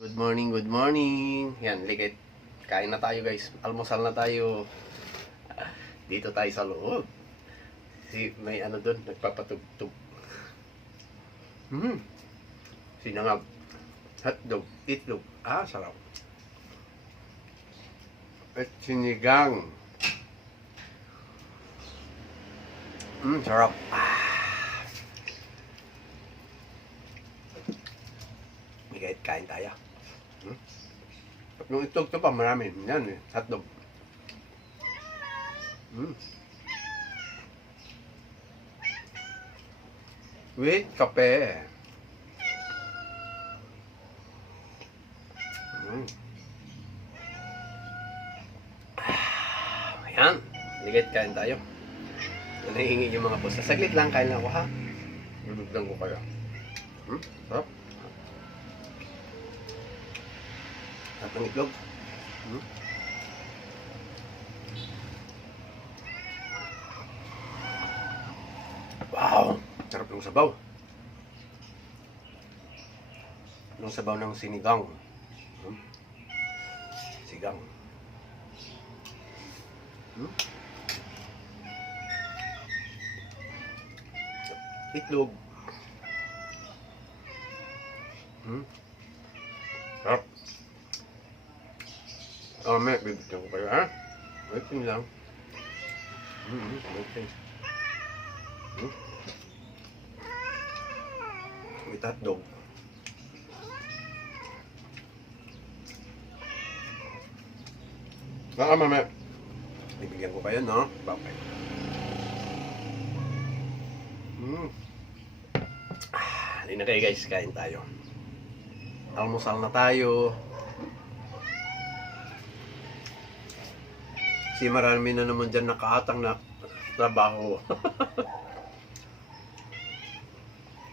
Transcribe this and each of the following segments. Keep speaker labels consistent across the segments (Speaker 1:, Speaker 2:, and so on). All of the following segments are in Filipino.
Speaker 1: Good morning, good morning. Yan, ligay. Kain na tayo guys. Almusal na tayo. Dito tayo sa loob. Si, may ano doon, nagpapatugtog. Hmm. Sinangag. Hotdog, itlog. Ah, sarap. At sinigang. Hmm, sarap. Ah. Kahit kain tayo. Hmm? At itlog to pa, marami. Yan eh, hotdog. Hmm. With kape. Hmm. Ah, Ayan. Ligit kain tayo. Nanahingi yung mga boss. Saglit lang, kain lang ako ha. Lulugdan ko kayo. Hmm? Sarap. At ang itlog. Hmm? Wow! Sarap ng sabaw. Ng sabaw ng sinigang. Hmm? Sigang. Hmm? Itlog. Hmm? Sarap. Oh, may bibigyan ko kayo, ha? Waiting lang. Mm-hmm. Okay. Hmm? With hot dog. Ah, mama. Bibigyan ko kayo, no? Bakit? Hmm. Ah, halina kayo guys, kain tayo. Almusal na tayo. Kasi marami na naman dyan nakaatang na trabaho.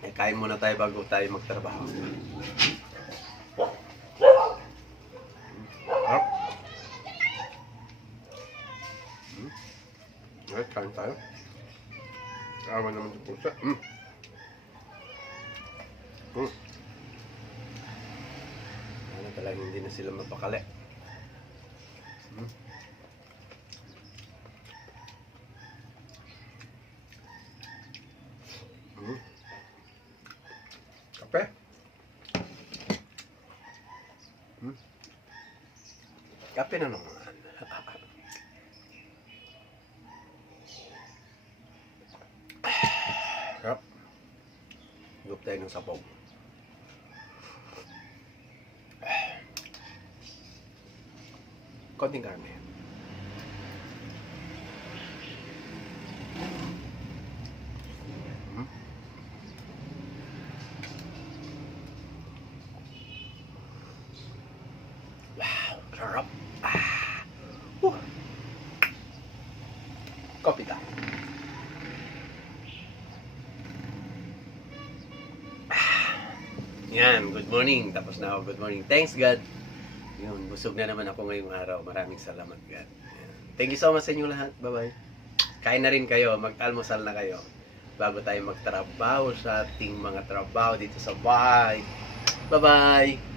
Speaker 1: eh, kain muna tayo bago tayo magtrabaho. Harap. Hmm. Okay, kain tayo. Kawan naman sa pusa. Hmm. Hmm. Ano talaga hindi na sila mapakali. Kape? Hmm. Kape na naman. Sarap. Huwag tayo ng sabaw. Konting karne. Hmm. Wow, sarap. Ah. Uh. Kopi ka. Yan, good morning. Tapos na ako, good morning. Thanks God. Yun, busog na naman ako ngayong araw. Maraming salamat God. Thank you so much sa inyo lahat. Bye-bye. Kain na rin kayo, mag-almusal na kayo bago tayo magtrabaho sa ating mga trabaho dito sa bahay. Bye-bye.